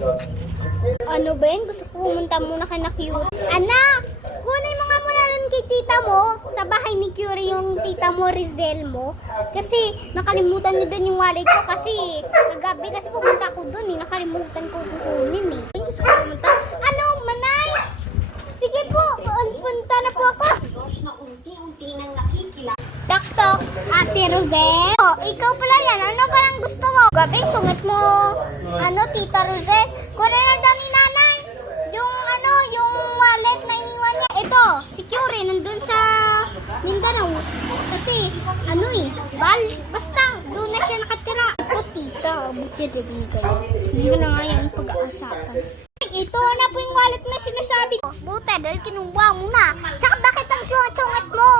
Ano ba yun? Gusto ko pumunta muna kay na Cute. Anak! Kunin mo nga muna rin kay tita mo sa bahay ni Curie yung tita mo, Rizel mo. Kasi nakalimutan niyo doon yung wallet ko kasi kagabi kasi pumunta ko doon eh. Nakalimutan ko kukunin eh. Gusto ko pumunta. Ano, Manay? Sige po, punta na po ako. Tok-tok, Ate Rosel. Oh, ikaw pala yan. Ano ba ang gusto mo? Gabi, sungit mo. Ano, Tita Rosel? Kunin na daw ni nanay. Yung wallet na iniwan niya. Ito, si Curie, nandun sa Mindanao. Kasi, basta, doon na siya nakatira. O, tita, buti rin kayo. Hindi mo na nga yan pag-aasapan. Ito na po yung wallet na sinasabi ko. Buti, dahil kinuha mo na. Tsaka bakit ang sungit-sungit mo?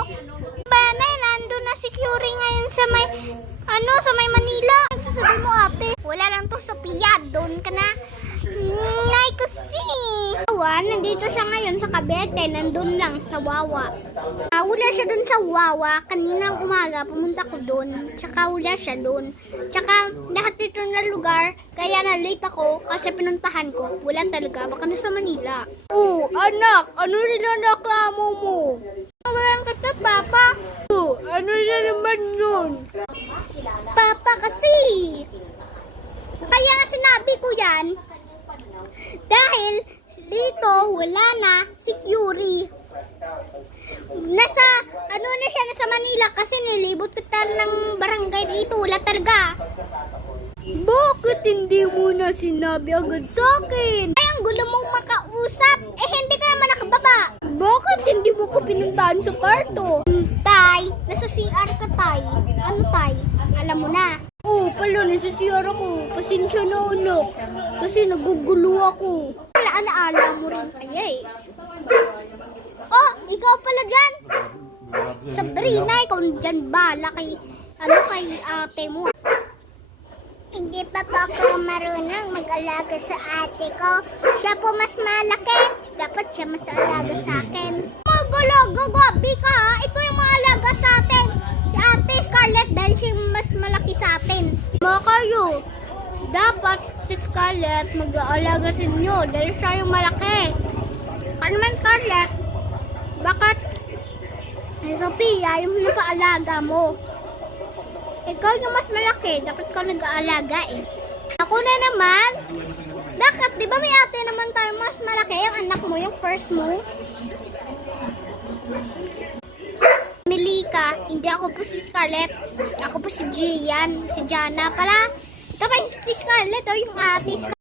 Banay, nandun na si Curie ngayon sa may Manila. Sasabi mo ate, wala lang to Sophia, doon ka na. Nay kasi. Nandito siya ngayon sa Cavite, nandun lang sa Wawa. Wala siya doon sa Wawa, kaninang umaga pumunta ko doon. Tsaka wala siya doon. Tsaka lahat dito na lugar, kaya na late ako kasi pinuntahan ko. Wala talaga, baka nasa Manila. Oh, anak, ano nilareklamo mo? Walang ka sa papa. Oh, ano na naman yun? Papa kasi. Kaya nga sinabi ko yan. Dahil dito wala na si Curie. Nasa Manila kasi nilibot kita ng barangay dito. Wala talaga. Bakit hindi mo na sinabi agad sa akin? Ay, ang gulo mong makausap. Hindi ka naman nakababa. Bakit hindi mo ko pinuntahan sa kwarto? Tay, nasa CR ka, Tay. Ano, Tay? Alam mo na. Oo, pala, nasa CR ako. Pasensya na, anak. Kasi nagugulo ako. Alaala mo rin kaya eh. Oh, ikaw pala dyan. Sabrina, ikaw dyan bala kay ate mo. Hindi pa po ako marunong mag-alaga sa ate ko. Siya po mas malaki. Dapat siya mas alaga sa akin. Mag-alaga, gabi ka ha? Ito yung mga alaga sa atin. Si Ate Scarlett dahil siya mas malaki sa atin. Mga kayo, dapat si Scarlett mag-aalaga sa inyo dahil siya yung malaki. Ano man Scarlett? Bakit? Sophia, yung napaalaga mo. Ikaw yung mas malaki, dapat ikaw nag-aalaga eh. Ako na naman. Bakit? Di ba may ate naman tayo mas malaki? Yung anak mo, yung first mo. Milika, hindi ako po si Scarlett. Ako po si Gian, si Jana. Para, kapag si Scarlett o yung ate